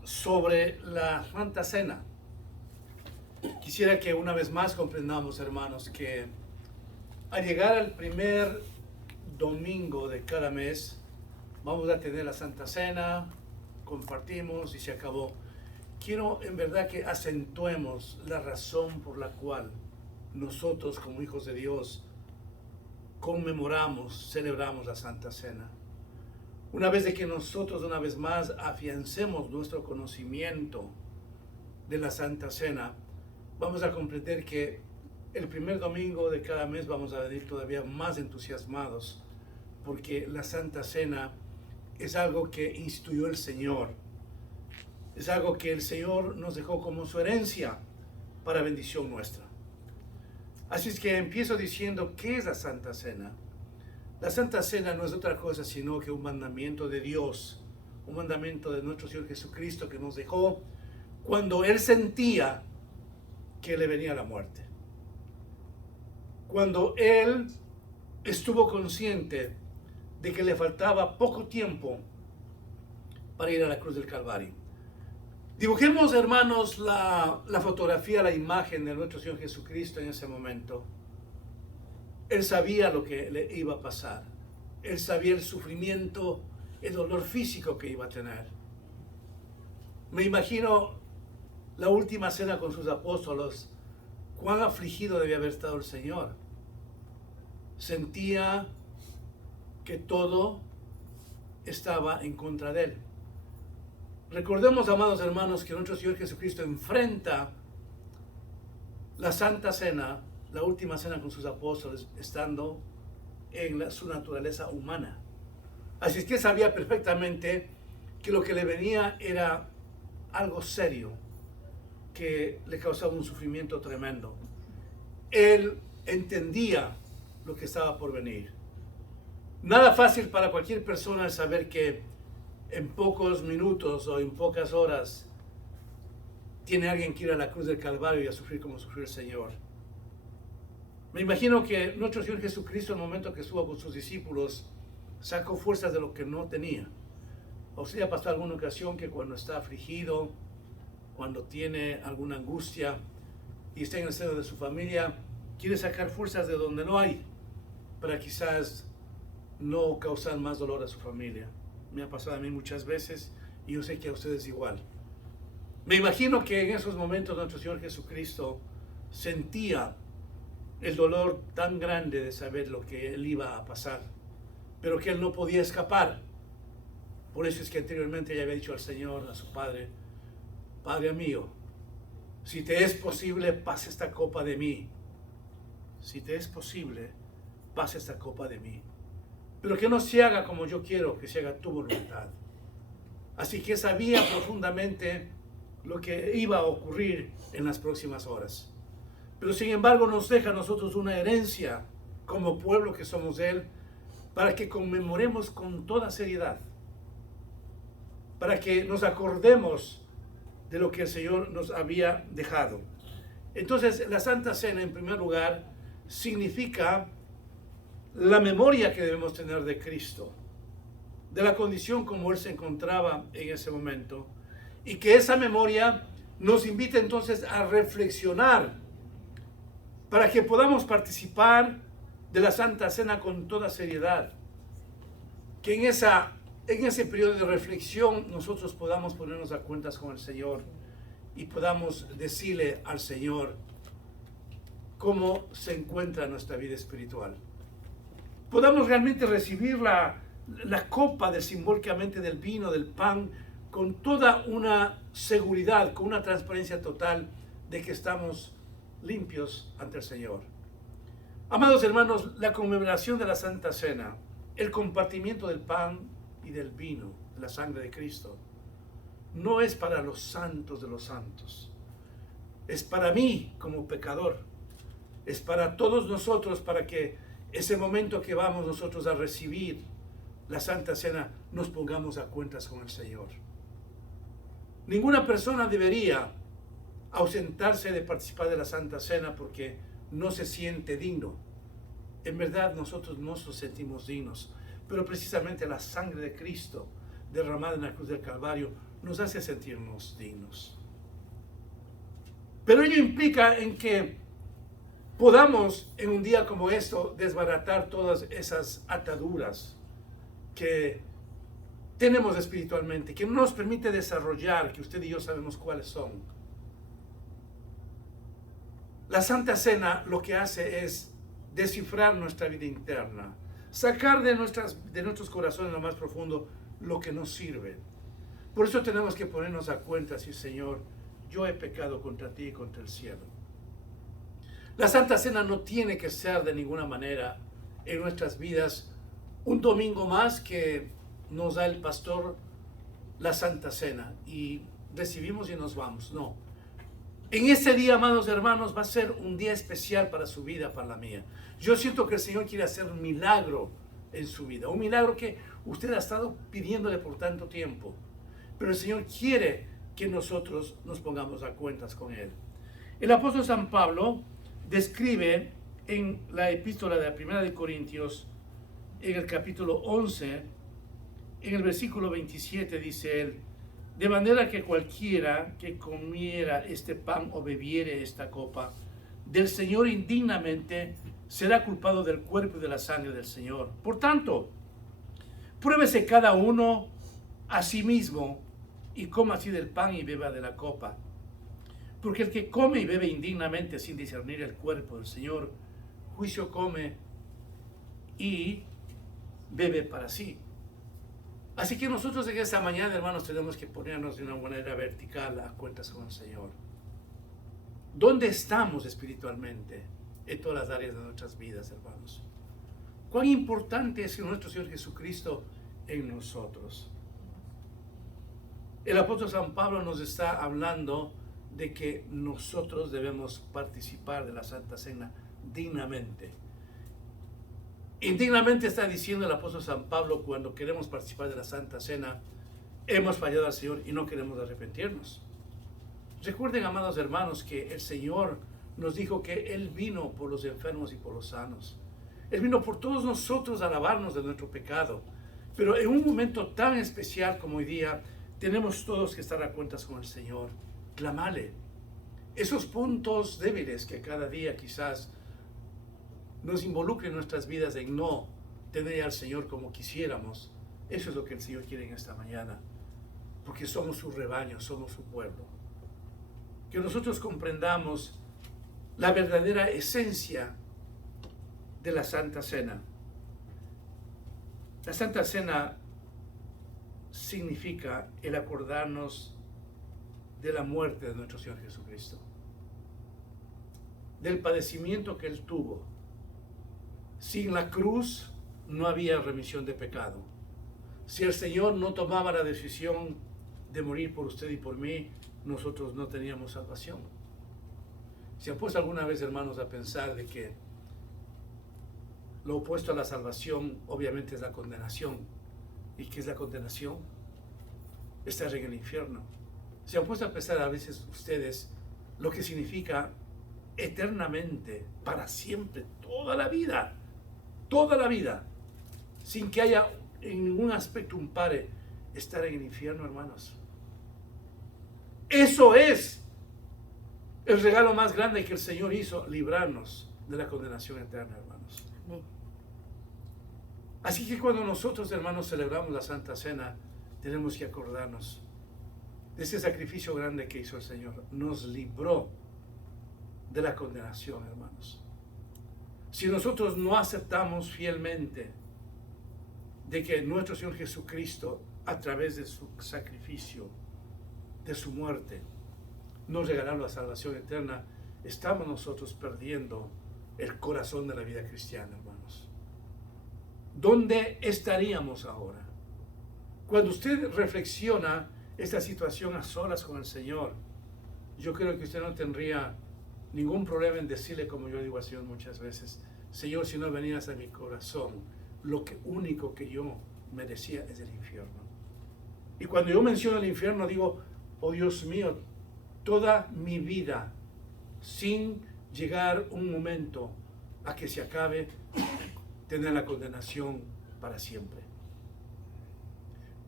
sobre la Santa Cena. Quisiera que una vez más comprendamos, hermanos, que al llegar al primer domingo de cada mes, vamos a tener la Santa Cena, compartimos y se acabó. Quiero en verdad que acentuemos la razón por la cual nosotros como hijos de Dios conmemoramos, celebramos la Santa Cena. Una vez de que nosotros una vez más afiancemos nuestro conocimiento de la Santa Cena, vamos a comprender que el primer domingo de cada mes vamos a venir todavía más entusiasmados, porque la Santa Cena es algo que instituyó el Señor, es algo que el Señor nos dejó como su herencia para bendición nuestra. Así es que empiezo diciendo, ¿qué es la Santa Cena? La Santa Cena no es otra cosa sino que un mandamiento de Dios, un mandamiento de nuestro Señor Jesucristo que nos dejó cuando Él sentía que le venía la muerte. Cuando Él estuvo consciente de que le faltaba poco tiempo para ir a la cruz del Calvario. Dibujemos, hermanos, la fotografía, la imagen de nuestro Señor Jesucristo en ese momento. Él sabía lo que le iba a pasar. Él sabía el sufrimiento, el dolor físico que iba a tener. Me imagino la última cena con sus apóstoles, cuán afligido debía haber estado el Señor. Sentía que todo estaba en contra de Él. Recordemos, amados hermanos, que nuestro Señor Jesucristo enfrenta la Santa Cena, la última cena con sus apóstoles, estando en su naturaleza humana. Así es que sabía perfectamente que lo que le venía era algo serio, que le causaba un sufrimiento tremendo. Él entendía lo que estaba por venir. Nada fácil para cualquier persona el saber que en pocos minutos o en pocas horas tiene alguien que ir a la cruz del Calvario y a sufrir como sufrió el Señor. Me imagino que nuestro Señor Jesucristo, en el momento que estuvo con sus discípulos, sacó fuerzas de lo que no tenía. O sea, pasó alguna ocasión que cuando está afligido, cuando tiene alguna angustia y está en el seno de su familia, quiere sacar fuerzas de donde no hay, para quizás no causar más dolor a su familia. Me ha pasado a mí muchas veces y yo sé que a ustedes igual. Me imagino que en esos momentos nuestro Señor Jesucristo sentía el dolor tan grande de saber lo que Él iba a pasar, pero que Él no podía escapar. Por eso es que anteriormente ya había dicho al Señor, a su Padre, Padre mío, si te es posible, pasa esta copa de mí. Si te es posible, pasa esta copa de mí. Pero que no se haga como yo quiero, que se haga tu voluntad. Así que sabía profundamente lo que iba a ocurrir en las próximas horas. Pero sin embargo nos deja a nosotros una herencia como pueblo que somos de Él, para que conmemoremos con toda seriedad, para que nos acordemos de lo que el Señor nos había dejado. Entonces, la Santa Cena, en primer lugar, significa la memoria que debemos tener de Cristo, de la condición como Él se encontraba en ese momento, y que esa memoria nos invita entonces a reflexionar para que podamos participar de la Santa Cena con toda seriedad, que en ese periodo de reflexión nosotros podamos ponernos a cuentas con el Señor y podamos decirle al Señor cómo se encuentra nuestra vida espiritual. Podamos realmente recibir la copa simbólicamente del vino, del pan, con toda una seguridad, con una transparencia total de que estamos limpios ante el Señor. Amados hermanos, la conmemoración de la Santa Cena, el compartimiento del pan y del vino, de la sangre de Cristo, no es para los santos de los santos. Es para mí como pecador. Es para todos nosotros, para que ese momento que vamos nosotros a recibir la Santa Cena, nos pongamos a cuentas con el Señor. Ninguna persona debería ausentarse de participar de la Santa Cena porque no se siente digno. En verdad nosotros no nos sentimos dignos, pero precisamente la sangre de Cristo derramada en la cruz del Calvario nos hace sentirnos dignos. Pero ello implica en que podamos en un día como esto desbaratar todas esas ataduras que tenemos espiritualmente, que no nos permite desarrollar, que usted y yo sabemos cuáles son. La Santa Cena lo que hace es descifrar nuestra vida interna, sacar de nuestros corazones lo más profundo lo que nos sirve. Por eso tenemos que ponernos a cuenta, sí, Señor, yo he pecado contra ti y contra el cielo. La Santa Cena no tiene que ser de ninguna manera en nuestras vidas un domingo más que nos da el pastor la Santa Cena y recibimos y nos vamos. No. En ese día, amados hermanos, va a ser un día especial para su vida, para la mía. Yo siento que el Señor quiere hacer un milagro en su vida, un milagro que usted ha estado pidiéndole por tanto tiempo. Pero el Señor quiere que nosotros nos pongamos a cuentas con Él. El apóstol San Pablo describe en la epístola de la Primera de Corintios, en el capítulo 11, en el versículo 27, dice él: de manera que cualquiera que comiera este pan o bebiere esta copa del Señor indignamente será culpado del cuerpo y de la sangre del Señor. Por tanto, pruébese cada uno a sí mismo y coma así del pan y beba de la copa. Porque el que come y bebe indignamente sin discernir el cuerpo del Señor, juicio come y bebe para sí. Así que nosotros en esta mañana, hermanos, tenemos que ponernos de una manera vertical a cuentas con el Señor. ¿Dónde estamos espiritualmente en todas las áreas de nuestras vidas, hermanos? ¿Cuán importante es nuestro Señor Jesucristo en nosotros? El apóstol San Pablo nos está hablando de que nosotros debemos participar de la Santa Cena dignamente. Indignamente está diciendo el apóstol San Pablo, cuando queremos participar de la Santa Cena, hemos fallado al Señor y no queremos arrepentirnos. Recuerden, amados hermanos, que el Señor nos dijo que Él vino por los enfermos y por los sanos. Él vino por todos nosotros a lavarnos de nuestro pecado. Pero en un momento tan especial como hoy día, tenemos todos que estar a cuentas con el Señor. Clamale. Esos puntos débiles que cada día quizás nos involucre en nuestras vidas en no tener al Señor como quisiéramos. Eso es lo que el Señor quiere en esta mañana, porque somos su rebaño, somos su pueblo. Que nosotros comprendamos la verdadera esencia de la Santa Cena. La Santa Cena significa el acordarnos de la muerte de nuestro Señor Jesucristo, del padecimiento que Él tuvo. Sin la cruz no había remisión de pecado. Si el Señor no tomaba la decisión de morir por usted y por mí, nosotros no teníamos salvación. ¿Se han puesto alguna vez, hermanos, a pensar de que lo opuesto a la salvación obviamente es la condenación? ¿Y qué es la condenación? Estar en el infierno. ¿Se han puesto a pensar a veces ustedes lo que significa eternamente, para siempre, toda la vida, sin que haya en ningún aspecto un pare, estar en el infierno, hermanos? Eso es el regalo más grande que el Señor hizo, librarnos de la condenación eterna, hermanos. Amén. Así que cuando nosotros, hermanos, celebramos la Santa Cena, tenemos que acordarnos de ese sacrificio grande que hizo el Señor. Nos libró de la condenación, hermanos. Si nosotros no aceptamos fielmente de que nuestro Señor Jesucristo, a través de su sacrificio, de su muerte, nos regaló la salvación eterna, estamos nosotros perdiendo el corazón de la vida cristiana, hermanos. ¿Dónde estaríamos ahora? Cuando usted reflexiona esta situación a solas con el Señor, yo creo que usted no tendría ningún problema en decirle, como yo digo al Señor muchas veces: Señor, si no venías a mi corazón, lo único que yo merecía es el infierno. Y cuando yo menciono el infierno, digo: oh Dios mío, toda mi vida, sin llegar un momento a que se acabe, tener la condenación para siempre.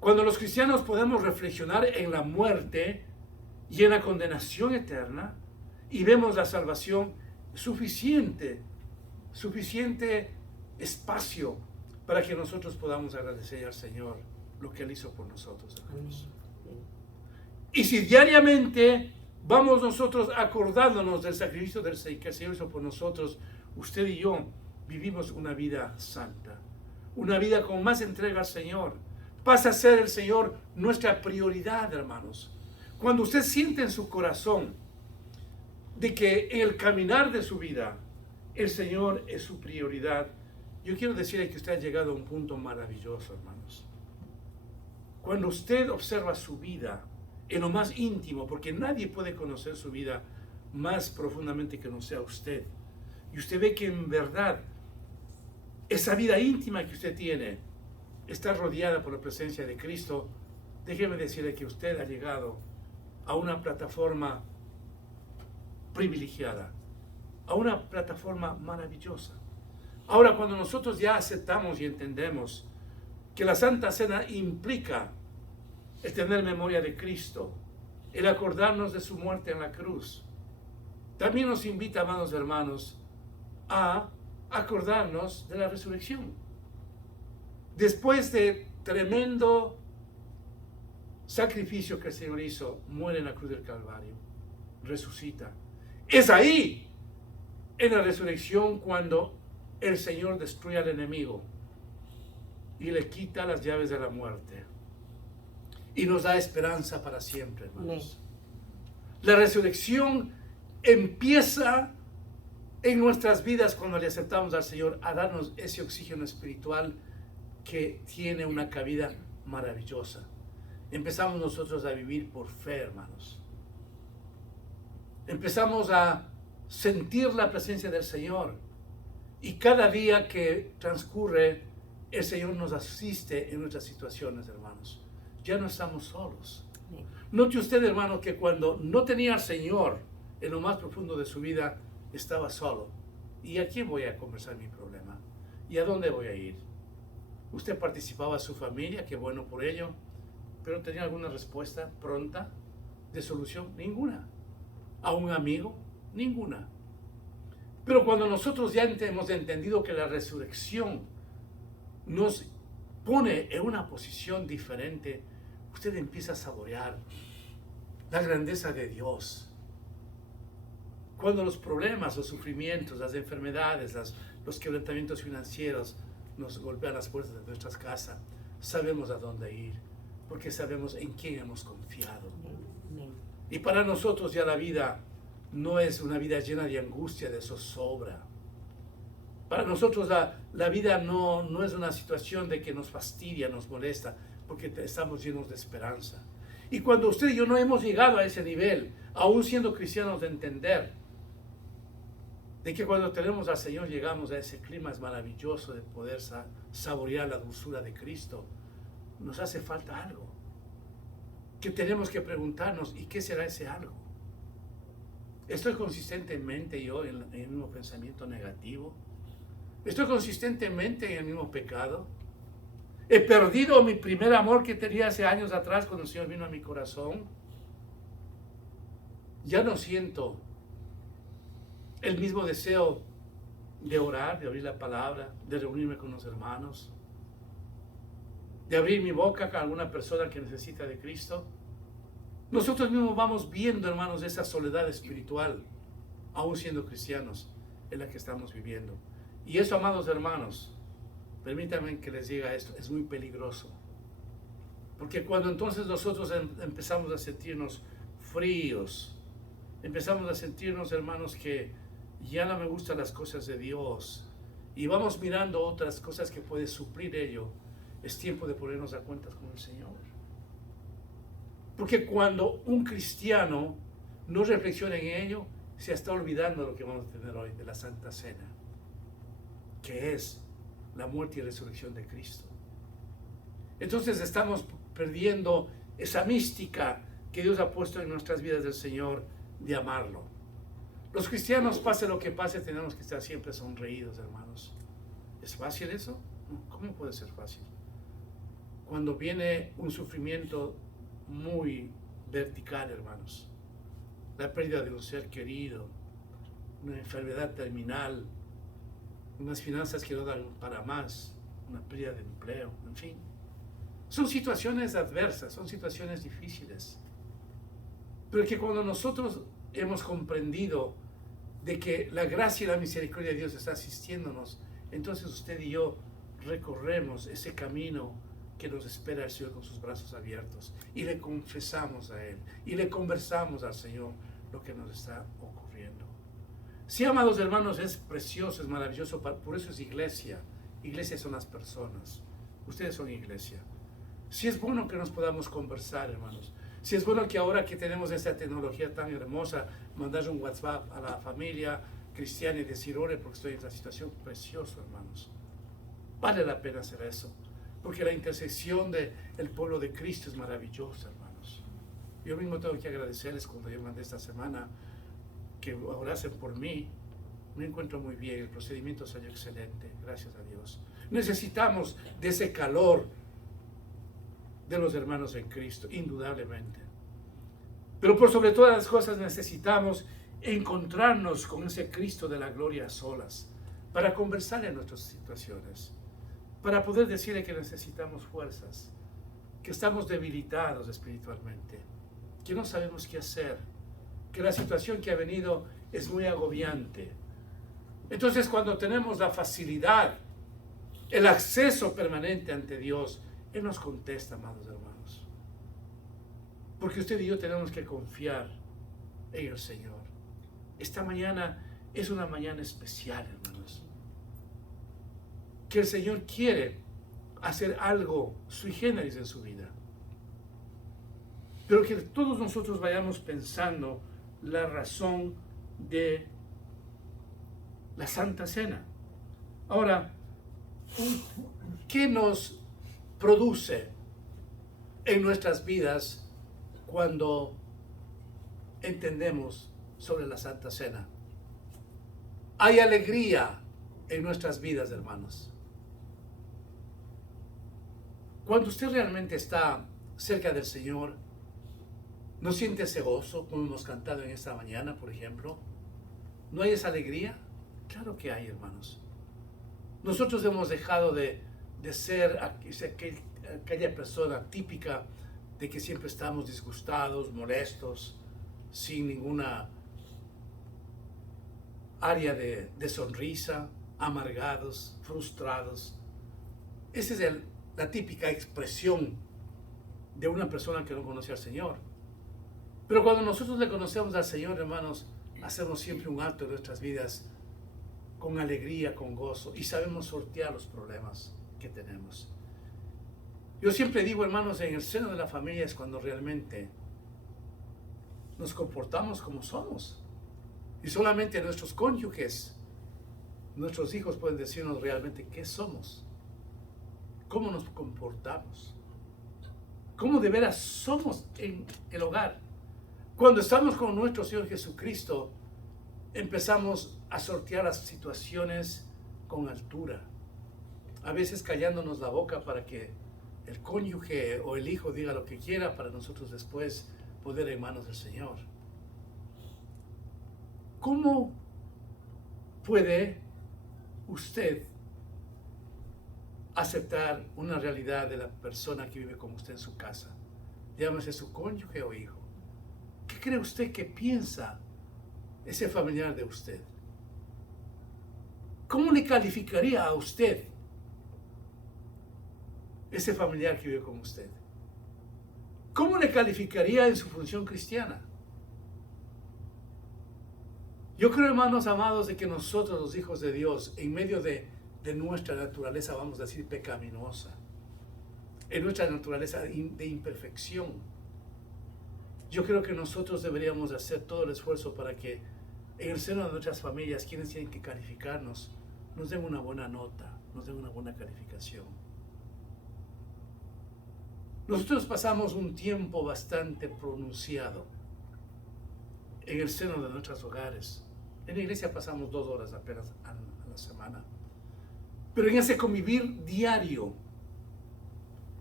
Cuando los cristianos podemos reflexionar en la muerte y en la condenación eterna y vemos la salvación suficiente espacio para que nosotros podamos agradecer al Señor lo que Él hizo por nosotros, hermanos. Y si diariamente vamos nosotros acordándonos del sacrificio que el Señor hizo por nosotros, usted y yo vivimos una vida santa, una vida con más entrega al Señor. Pasa a ser el Señor nuestra prioridad, hermanos. Cuando usted siente en su corazón de que en el caminar de su vida el Señor es su prioridad, yo quiero decirle que usted ha llegado a un punto maravilloso, hermanos. Cuando usted observa su vida en lo más íntimo, porque nadie puede conocer su vida más profundamente que no sea usted, y usted ve que en verdad esa vida íntima que usted tiene está rodeada por la presencia de Cristo, déjeme decirle que usted ha llegado a una plataforma privilegiada, a una plataforma maravillosa. Ahora, cuando nosotros ya aceptamos y entendemos que la Santa Cena implica el tener memoria de Cristo, el acordarnos de su muerte en la cruz, también nos invita, amados hermanos, a acordarnos de la resurrección. Después de tremendo sacrificio que el Señor hizo, muere en la cruz del Calvario, resucita. Es ahí, en la resurrección, cuando el Señor destruye al enemigo y le quita las llaves de la muerte y nos da esperanza para siempre, hermanos. La resurrección empieza en nuestras vidas cuando le aceptamos al Señor a darnos ese oxígeno espiritual que tiene una cabida maravillosa. Empezamos nosotros a vivir por fe, hermanos. Empezamos a sentir la presencia del Señor. Y cada día que transcurre, el Señor nos asiste en nuestras situaciones, hermanos. Ya no estamos solos. Note usted, hermano, que cuando no tenía al Señor en lo más profundo de su vida, estaba solo. ¿Y a quién voy a conversar mi problema? ¿Y a dónde voy a ir? Usted participaba a su familia, qué bueno por ello, pero ¿tenía alguna respuesta pronta de solución? Ninguna. ¿A un amigo? Ninguna. Pero cuando nosotros ya hemos entendido que la resurrección nos pone en una posición diferente, usted empieza a saborear la grandeza de Dios. Cuando los problemas, los sufrimientos, las enfermedades, los quebrantamientos financieros nos golpean las puertas de nuestras casas, sabemos a dónde ir, porque sabemos en quién hemos confiado. Y para nosotros ya la vida no es una vida llena de angustia, de zozobra. Para nosotros la vida no es una situación de que nos fastidia, nos molesta, porque estamos llenos de esperanza. Y cuando usted y yo no hemos llegado a ese nivel, aún siendo cristianos, de entender de que cuando tenemos al Señor llegamos a ese clima maravilloso de poder saborear la dulzura de Cristo, nos hace falta algo. Que tenemos que preguntarnos, ¿y qué será ese algo? ¿Estoy consistentemente yo en el mismo pensamiento negativo? ¿Estoy consistentemente en el mismo pecado? ¿He perdido mi primer amor que tenía hace años atrás cuando el Señor vino a mi corazón? Ya no siento el mismo deseo de orar, de abrir la palabra, de reunirme con los hermanos, de abrir mi boca con alguna persona que necesita de Cristo. Nosotros mismos vamos viendo, hermanos, esa soledad espiritual, aún siendo cristianos, en la que estamos viviendo. Y eso, amados hermanos, permítanme que les diga esto, es muy peligroso. Porque cuando entonces nosotros empezamos a sentirnos fríos, empezamos a sentirnos, hermanos, que ya no me gustan las cosas de Dios, y vamos mirando otras cosas que puede suplir ello, es tiempo de ponernos a cuentas con el Señor. Porque cuando un cristiano no reflexiona en ello, se está olvidando de lo que vamos a tener hoy, de la Santa Cena, que es la muerte y resurrección de Cristo. Entonces estamos perdiendo esa mística que Dios ha puesto en nuestras vidas del Señor de amarlo. Los cristianos, pase lo que pase, tenemos que estar siempre sonreídos, hermanos. ¿Es fácil eso? ¿Cómo puede ser fácil? cuando viene un sufrimiento muy vertical, hermanos. La pérdida de un ser querido, una enfermedad terminal, unas finanzas que no dan para más, una pérdida de empleo, en fin. Son situaciones adversas, son situaciones difíciles. Pero que cuando nosotros hemos comprendido de que la gracia y la misericordia de Dios está asistiéndonos, entonces usted y yo recorremos ese camino que nos espera el Señor con sus brazos abiertos y le confesamos a Él y le conversamos al Señor lo que nos está ocurriendo. Sí, amados hermanos, es precioso, es maravilloso, por eso es iglesia. Iglesia son las personas, ustedes son iglesia. Sí es bueno que nos podamos conversar, hermanos. Sí es bueno que ahora que tenemos esta tecnología tan hermosa, mandar un WhatsApp a la familia cristiana y decir, ore porque estoy en esta situación, precioso, hermanos. Vale la pena hacer eso, porque la intersección del pueblo de Cristo es maravillosa, hermanos. Yo mismo tengo que agradecerles cuando yo mandé esta semana que orasen por mí. Me encuentro muy bien, el procedimiento salió excelente, gracias a Dios. Necesitamos de ese calor de los hermanos en Cristo, indudablemente. Pero por sobre todas las cosas necesitamos encontrarnos con ese Cristo de la gloria a solas, para conversar en nuestras situaciones, para poder decirle que necesitamos fuerzas, que estamos debilitados espiritualmente, que no sabemos qué hacer, que la situación que ha venido es muy agobiante. Entonces, cuando tenemos la facilidad, el acceso permanente ante Dios, Él nos contesta, amados hermanos. Porque usted y yo tenemos que confiar en el Señor. Esta mañana es una mañana especial, hermanos. Que el Señor quiere hacer algo sui generis en su vida. Pero que todos nosotros vayamos pensando la razón de la Santa Cena. Ahora, ¿qué nos produce en nuestras vidas cuando entendemos sobre la Santa Cena? Hay alegría en nuestras vidas, hermanos. Cuando usted realmente está cerca del Señor, ¿no siente ese gozo, como hemos cantado en esta mañana, por ejemplo? ¿No hay esa alegría? Claro que hay, hermanos. Nosotros hemos dejado de ser aquella persona típica de que siempre estamos disgustados, molestos, sin ninguna área de sonrisa, amargados, frustrados. Esa es la típica expresión de una persona que no conoce al Señor. Pero cuando nosotros le conocemos al Señor, hermanos, hacemos siempre un alto en nuestras vidas con alegría, con gozo, y sabemos sortear los problemas que tenemos. Yo siempre digo, hermanos, en el seno de la familia es cuando realmente nos comportamos como somos. Y solamente nuestros cónyuges, nuestros hijos pueden decirnos realmente qué somos, cómo nos comportamos, cómo de veras somos en el hogar. Cuando estamos con nuestro Señor Jesucristo, empezamos a sortear las situaciones con altura, a veces callándonos la boca para que el cónyuge o el hijo diga lo que quiera para nosotros después poder en manos del Señor. ¿Cómo puede usted aceptar una realidad de la persona que vive con usted en su casa? Llámese su cónyuge o hijo. ¿Qué cree usted que piensa ese familiar de usted? ¿Cómo le calificaría a usted ese familiar que vive con usted? ¿Cómo le calificaría en su función cristiana? Yo creo, hermanos amados, de que nosotros, los hijos de Dios, en medio de nuestra naturaleza, vamos a decir, pecaminosa, en nuestra naturaleza de imperfección, yo creo que nosotros deberíamos hacer todo el esfuerzo para que en el seno de nuestras familias, quienes tienen que calificarnos, nos den una buena nota, nos den una buena calificación. Nosotros pasamos un tiempo bastante pronunciado en el seno de nuestros hogares. En la iglesia pasamos 2 horas apenas a la semana. Pero en ese convivir diario,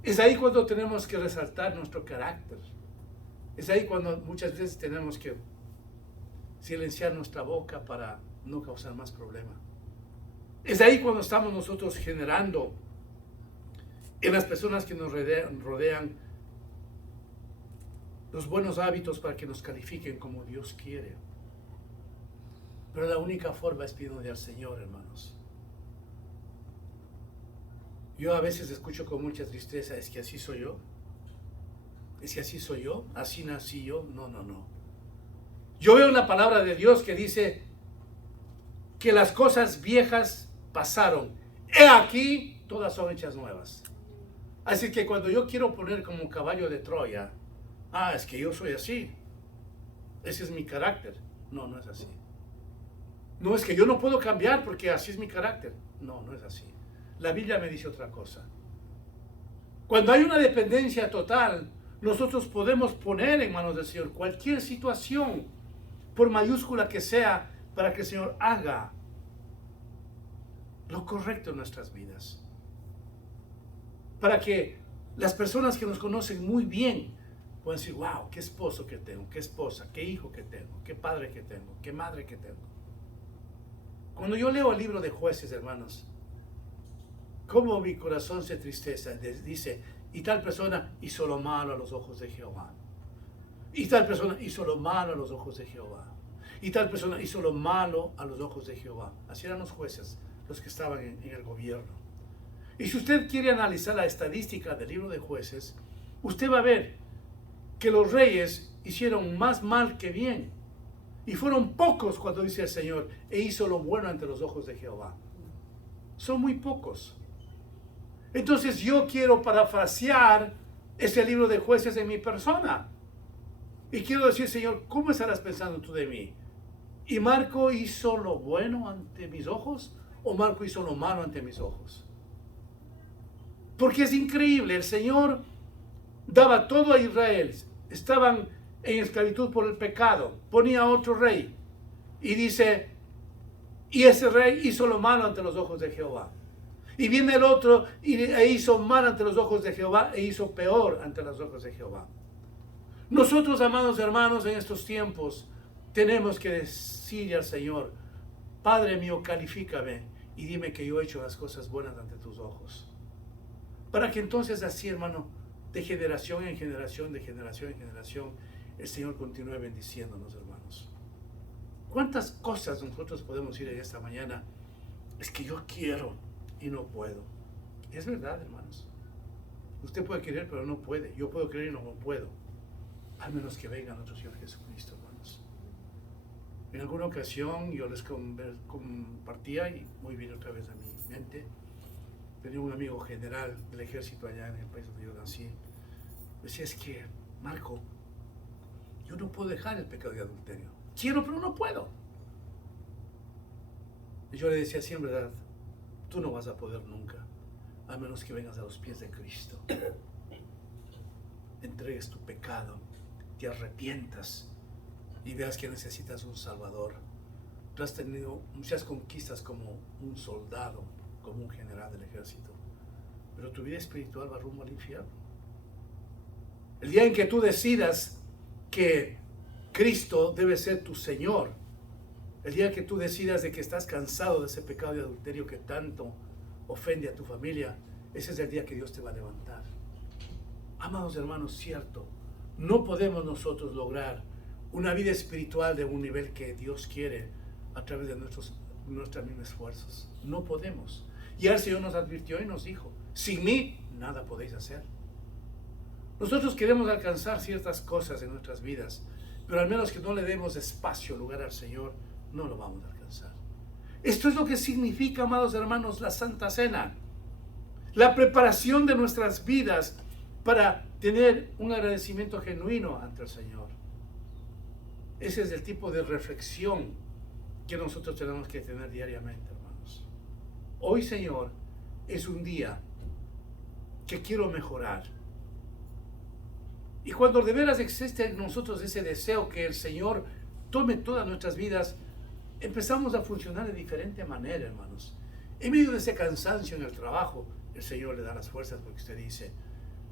Es ahí cuando tenemos que resaltar nuestro carácter. Es ahí cuando muchas veces tenemos que silenciar nuestra boca para no causar más problema. Es ahí cuando estamos nosotros generando en las personas que nos rodean los buenos hábitos para que nos califiquen como Dios quiere. Pero la única forma es pidiendo al Señor, hermanos. Yo a veces escucho con mucha tristeza, es que así soy yo. Es que así soy yo, así nací yo. No, no, no. Yo veo una palabra de Dios que dice que las cosas viejas pasaron. He aquí, todas son hechas nuevas. Así que cuando yo quiero poner como caballo de Troya, es que yo soy así. Ese es mi carácter. No, no es así. No es que yo no puedo cambiar porque así es mi carácter. No, no es así. La Biblia me dice otra cosa. Cuando hay una dependencia total, nosotros podemos poner en manos del Señor cualquier situación, por mayúscula que sea, para que el Señor haga lo correcto en nuestras vidas. Para que las personas que nos conocen muy bien puedan decir, wow, qué esposo que tengo, qué esposa, qué hijo que tengo, qué padre que tengo, qué madre que tengo. Cuando yo leo el libro de Jueces, hermanos, cómo mi corazón se tristeza. Dice, y tal persona hizo lo malo a los ojos de Jehová. Y tal persona hizo lo malo a los ojos de Jehová. Y tal persona hizo lo malo a los ojos de Jehová. Así eran los jueces, los que estaban en el gobierno. Y si usted quiere analizar la estadística del libro de Jueces, usted va a ver que los reyes hicieron más mal que bien. Y fueron pocos, cuando dice el Señor, e hizo lo bueno ante los ojos de Jehová. Son muy pocos. Entonces yo quiero parafrasear ese libro de Jueces en mi persona. Y quiero decir, Señor, ¿cómo estarás pensando tú de mí? ¿Y Marco hizo lo bueno ante mis ojos? ¿O Marco hizo lo malo ante mis ojos? Porque es increíble, el Señor daba todo a Israel. Estaban en esclavitud por el pecado. Ponía otro rey. Y dice, y ese rey hizo lo malo ante los ojos de Jehová. Y viene el otro e hizo mal ante los ojos de Jehová e hizo peor ante los ojos de Jehová. Nosotros, amados hermanos, en estos tiempos tenemos que decirle al Señor, Padre mío, califícame y dime que yo he hecho las cosas buenas ante tus ojos. Para que entonces así, hermano, de generación en generación, de generación en generación, el Señor continúe bendiciéndonos, hermanos. ¿Cuántas cosas nosotros podemos decir en esta mañana? Es que yo quiero y no puedo. Es verdad, hermanos. Usted puede querer, pero no puede. Yo puedo querer y no puedo. Al menos que venga nuestro Señor Jesucristo, hermanos. En alguna ocasión yo les compartía, y muy bien otra vez a mi mente, tenía un amigo general del ejército allá en el país donde yo nací. Decía, es que, Marco, yo no puedo dejar el pecado de adulterio. Quiero, pero no puedo. Y yo le decía siempre, ¿verdad? Tú no vas a poder nunca, a menos que vengas a los pies de Cristo. Entregues tu pecado, te arrepientas y veas que necesitas un Salvador. Tú has tenido muchas conquistas como un soldado, como un general del ejército, pero tu vida espiritual va rumbo al infierno. El día en que tú decidas que Cristo debe ser tu Señor, el día que tú decidas de que estás cansado de ese pecado de adulterio que tanto ofende a tu familia, ese es el día que Dios te va a levantar. Amados hermanos, cierto, no podemos nosotros lograr una vida espiritual de un nivel que Dios quiere a través de nuestros mismos esfuerzos. No podemos. Y el Señor nos advirtió y nos dijo, sin mí nada podéis hacer. Nosotros queremos alcanzar ciertas cosas en nuestras vidas, pero al menos que no le demos espacio, lugar al Señor, no lo vamos a alcanzar. Esto es lo que significa, amados hermanos, la Santa Cena. La preparación de nuestras vidas para tener un agradecimiento genuino ante el Señor. Ese es el tipo de reflexión que nosotros tenemos que tener diariamente, hermanos. Hoy, Señor, es un día que quiero mejorar. Y cuando de veras existe en nosotros ese deseo que el Señor tome todas nuestras vidas, empezamos a funcionar de diferente manera, hermanos. En medio de ese cansancio en el trabajo, el Señor le da las fuerzas porque usted dice,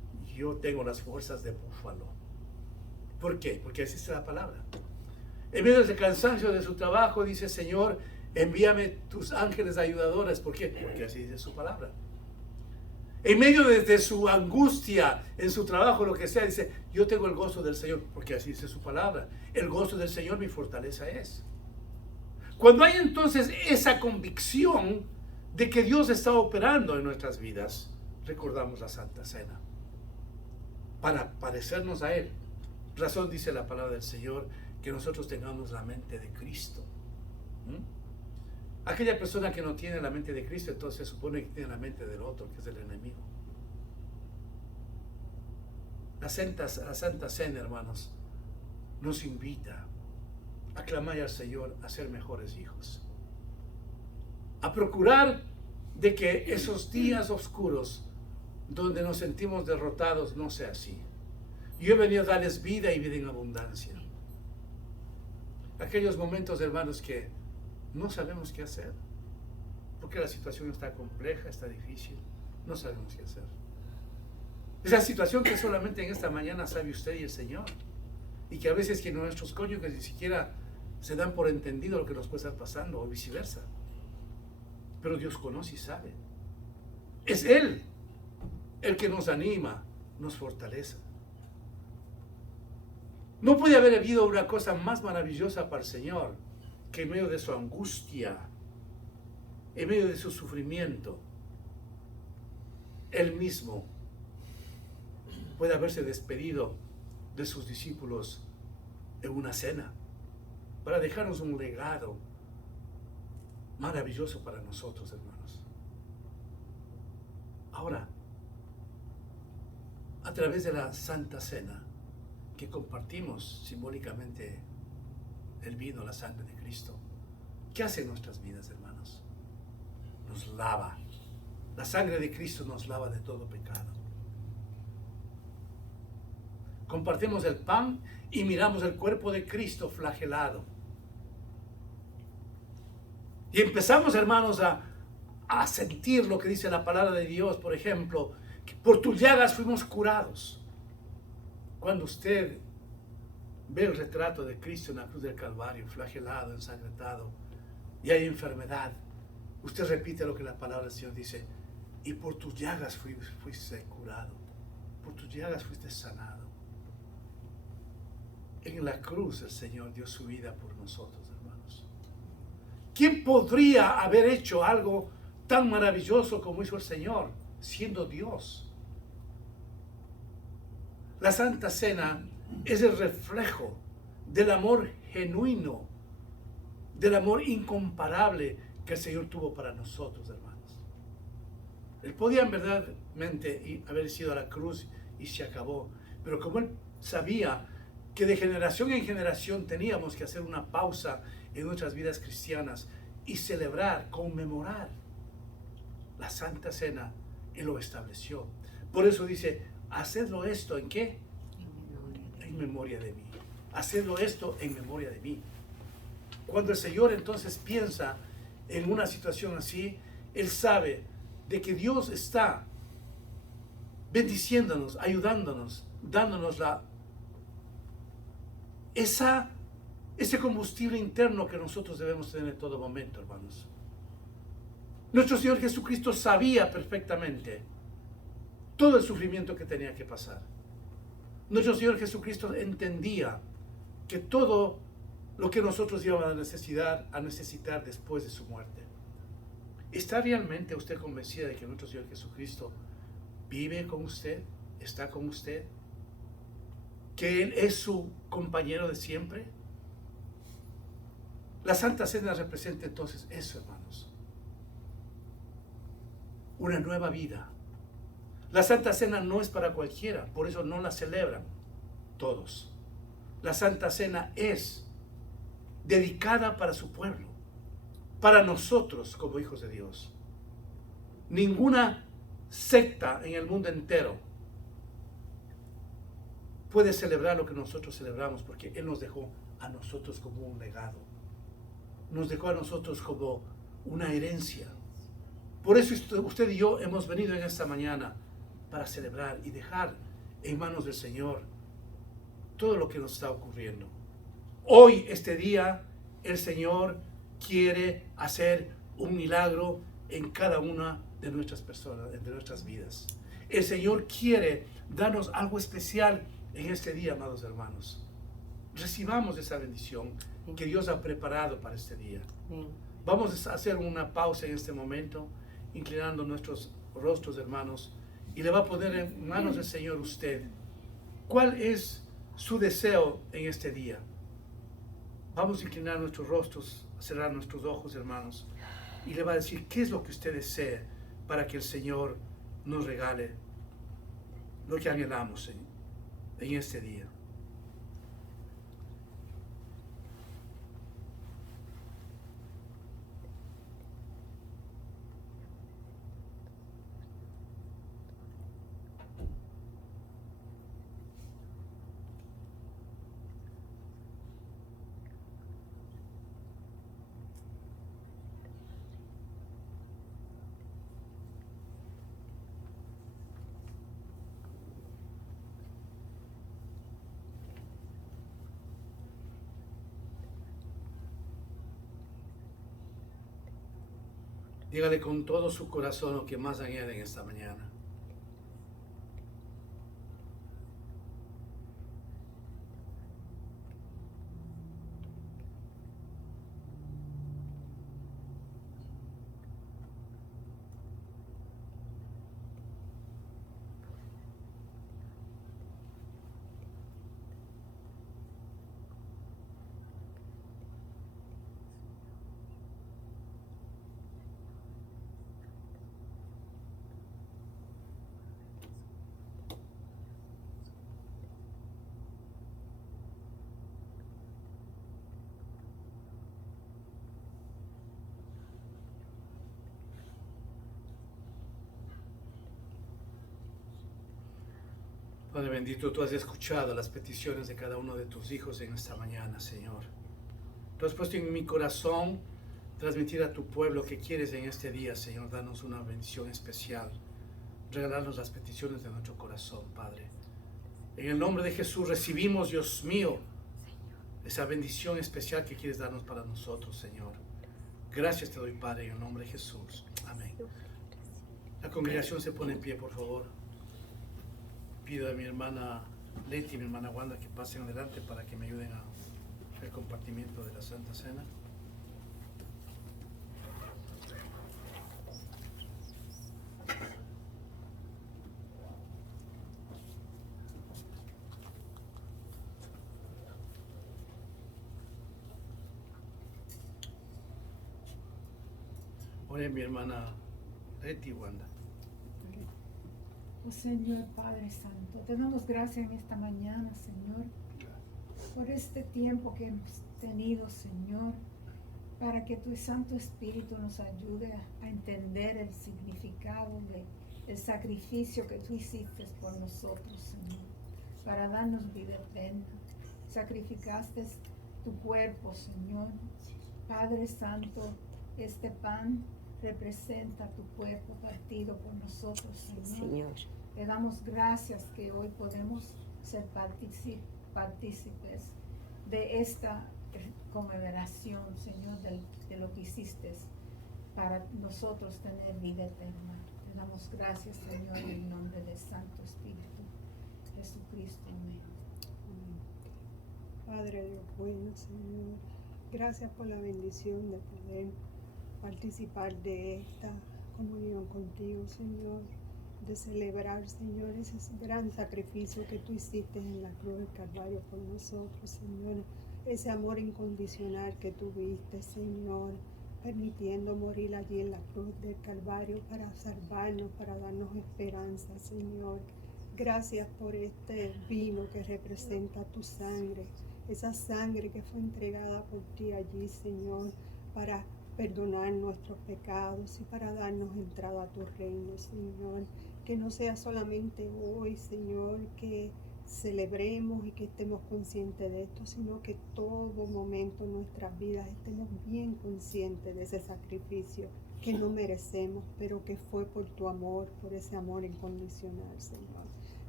yo tengo las fuerzas de búfalo. ¿Por qué? Porque así es la palabra. En medio del cansancio de su trabajo, dice: Señor, envíame tus ángeles ayudadores. ¿Por qué? Porque así dice su palabra. En medio de su angustia, en su trabajo, lo que sea, dice: yo tengo el gozo del Señor, porque así dice su palabra. El gozo del Señor mi fortaleza es. Cuando hay entonces esa convicción de que Dios está operando en nuestras vidas, recordamos la Santa Cena para parecernos a Él. Razón dice la palabra del Señor que nosotros tengamos la mente de Cristo. Aquella persona que no tiene la mente de Cristo, entonces se supone que tiene la mente del otro, que es el enemigo. La Santa Cena, hermanos, nos invita a clamar al Señor a ser mejores hijos, a procurar de que esos días oscuros donde nos sentimos derrotados no sea así. Yo he venido a darles vida y vida en abundancia. Aquellos momentos, hermanos, que no sabemos qué hacer, porque la situación está compleja, está difícil, no sabemos qué hacer. Esa situación que solamente en esta mañana sabe usted y el Señor, y que a veces que nuestros cónyuges ni siquiera se dan por entendido lo que nos puede estar pasando, o viceversa. Pero Dios conoce y sabe. Es Él el que nos anima, nos fortalece. No puede haber habido una cosa más maravillosa para el Señor que en medio de su angustia, en medio de su sufrimiento, Él mismo puede haberse despedido de sus discípulos en una cena para dejarnos un legado maravilloso para nosotros, hermanos. Ahora, a través de la Santa Cena, que compartimos simbólicamente el vino, la sangre de Cristo, ¿qué hace en nuestras vidas, hermanos? Nos lava. La sangre de Cristo nos lava de todo pecado. Compartimos el pan y miramos el cuerpo de Cristo flagelado. Y empezamos, hermanos, a sentir lo que dice la palabra de Dios. Por ejemplo, que por tus llagas fuimos curados. Cuando usted ve el retrato de Cristo en la cruz del Calvario, flagelado, ensangrentado, y hay enfermedad, usted repite lo que la palabra del Señor dice: y por tus llagas fuiste curado, por tus llagas fuiste sanado. En la cruz el Señor dio su vida por nosotros, hermanos. ¿Quién podría haber hecho algo tan maravilloso como hizo el Señor, siendo Dios? La Santa Cena es el reflejo del amor genuino, del amor incomparable que el Señor tuvo para nosotros, hermanos. Él podía verdaderamente haber ido a la cruz y se acabó, pero como Él sabía que de generación en generación teníamos que hacer una pausa en nuestras vidas cristianas y celebrar, conmemorar la Santa Cena, Él lo estableció. Por eso dice: hacedlo esto, ¿en qué? En memoria de mí. Hacedlo esto en memoria de mí. Cuando el Señor entonces piensa en una situación así, Él sabe de que Dios está bendiciéndonos, ayudándonos, dándonos ese combustible interno que nosotros debemos tener en todo momento, hermanos. Nuestro Señor Jesucristo sabía perfectamente todo el sufrimiento que tenía que pasar. Nuestro Señor Jesucristo entendía que todo lo que nosotros íbamos a necesitar después de su muerte. ¿Está realmente usted convencida de que nuestro Señor Jesucristo vive con usted? ¿Está con usted? ¿Que Él es su compañero de siempre? La Santa Cena representa entonces eso, hermanos. Una nueva vida. La Santa Cena no es para cualquiera, por eso no la celebran todos. La Santa Cena es dedicada para su pueblo, para nosotros como hijos de Dios. Ninguna secta en el mundo entero puede celebrar lo que nosotros celebramos, porque Él nos dejó a nosotros como un legado. Nos dejó a nosotros como una herencia. Por eso usted y yo hemos venido en esta mañana para celebrar y dejar en manos del Señor todo lo que nos está ocurriendo. Hoy, este día, el Señor quiere hacer un milagro en cada una de nuestras personas, de nuestras vidas. El Señor quiere darnos algo especial en este día, amados hermanos. Recibamos esa bendición que Dios ha preparado para este día. Vamos a hacer una pausa en este momento, inclinando nuestros rostros, hermanos, y le va a poner en manos del Señor usted. ¿Cuál es su deseo en este día? Vamos a inclinar nuestros rostros, a cerrar nuestros ojos, hermanos, y le va a decir qué es lo que usted desea para que el Señor nos regale lo que anhelamos en este día. Dígale con todo su corazón lo que más añade en esta mañana. Padre bendito, tú has escuchado las peticiones de cada uno de tus hijos en esta mañana, Señor. Tú has puesto en mi corazón transmitir a tu pueblo que quieres en este día, Señor, darnos una bendición especial, regalarnos las peticiones de nuestro corazón, Padre. En el nombre de Jesús recibimos, Dios mío, esa bendición especial que quieres darnos para nosotros, Señor. Gracias te doy, Padre, en el nombre de Jesús. Amén. La congregación se pone en pie, por favor. Pido a mi hermana Leti y mi hermana Wanda que pasen adelante para que me ayuden a el compartimiento de la Santa Cena. Oren mi hermana Leti y Wanda. Oh Señor Padre Santo, te damos gracias en esta mañana, Señor, por este tiempo que hemos tenido, Señor, para que tu Santo Espíritu nos ayude a entender el significado del sacrificio que tú hiciste por nosotros, Señor, para darnos vida eterna. Sacrificaste tu cuerpo, Señor. Padre Santo, este pan representa tu cuerpo partido por nosotros, Señor. Te damos gracias que hoy podemos ser partícipes de esta conmemoración, Señor, de lo que hiciste para nosotros tener vida eterna. Te damos gracias, Señor, en el nombre del Santo Espíritu, Jesucristo. Amén. Padre Dios bueno, Señor, gracias por la bendición de poder participar de esta comunión contigo, Señor, de celebrar, Señor, ese gran sacrificio que tú hiciste en la cruz del Calvario por nosotros, Señor, ese amor incondicional que tuviste, Señor, permitiendo morir allí en la cruz del Calvario para salvarnos, para darnos esperanza, Señor. Gracias por este vino que representa tu sangre, esa sangre que fue entregada por ti allí, Señor, para perdonar nuestros pecados y para darnos entrada a tu reino, Señor. Que no sea solamente hoy, Señor, que celebremos y que estemos conscientes de esto, sino que todo momento en nuestras vidas estemos bien conscientes de ese sacrificio que no merecemos, pero que fue por tu amor, por ese amor incondicional, Señor.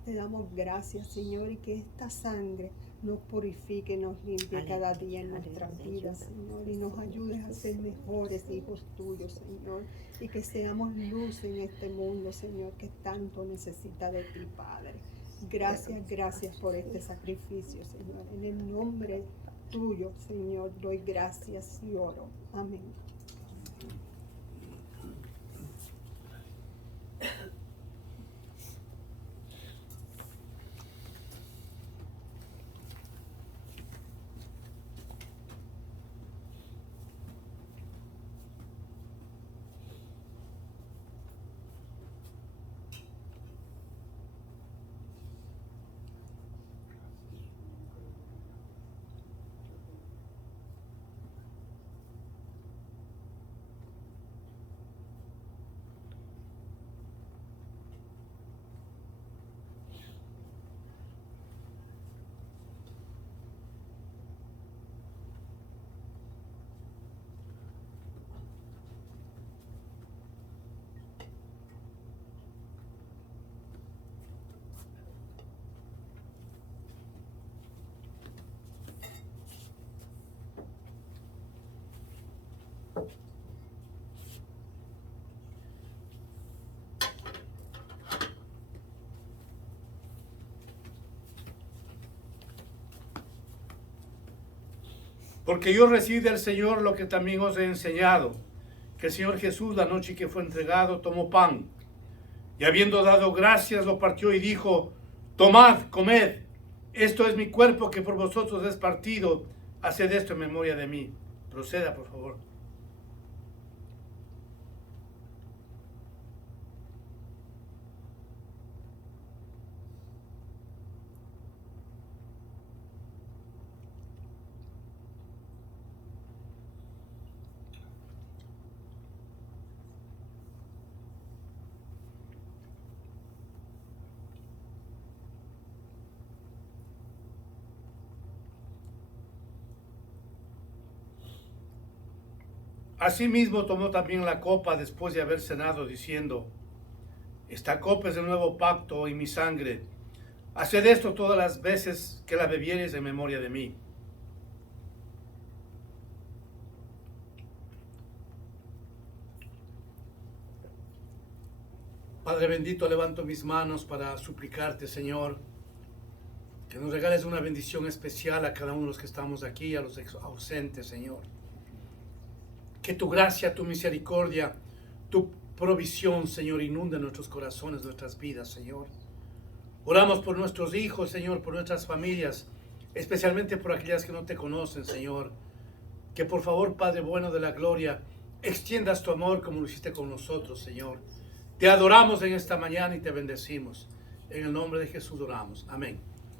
Te damos gracias, Señor, y que esta sangre nos purifique, nos limpie cada día en nuestras vidas, Señor, y nos ayude a ser mejores hijos tuyos, Señor, y que seamos luz en este mundo, Señor, que tanto necesita de ti, Padre. Gracias, gracias por este sacrificio, Señor. En el nombre tuyo, Señor, doy gracias y oro. Amén. Porque yo recibí del Señor lo que también os he enseñado, que el Señor Jesús, la noche que fue entregado, tomó pan, y habiendo dado gracias, lo partió y dijo: tomad, comed, esto es mi cuerpo que por vosotros es partido, haced esto en memoria de mí. Proceda, por favor. Asimismo tomó también la copa después de haber cenado, diciendo: esta copa es el nuevo pacto en mi sangre. Haced esto todas las veces que la bebiereis en memoria de mí. Padre bendito, levanto mis manos para suplicarte, Señor, que nos regales una bendición especial a cada uno de los que estamos aquí, a los ausentes, Señor. Que tu gracia, tu misericordia, tu provisión, Señor, inunde nuestros corazones, nuestras vidas, Señor. Oramos por nuestros hijos, Señor, por nuestras familias, especialmente por aquellas que no te conocen, Señor. Que por favor, Padre bueno de la gloria, extiendas tu amor como lo hiciste con nosotros, Señor. Te adoramos en esta mañana y te bendecimos. En el nombre de Jesús oramos. Amén.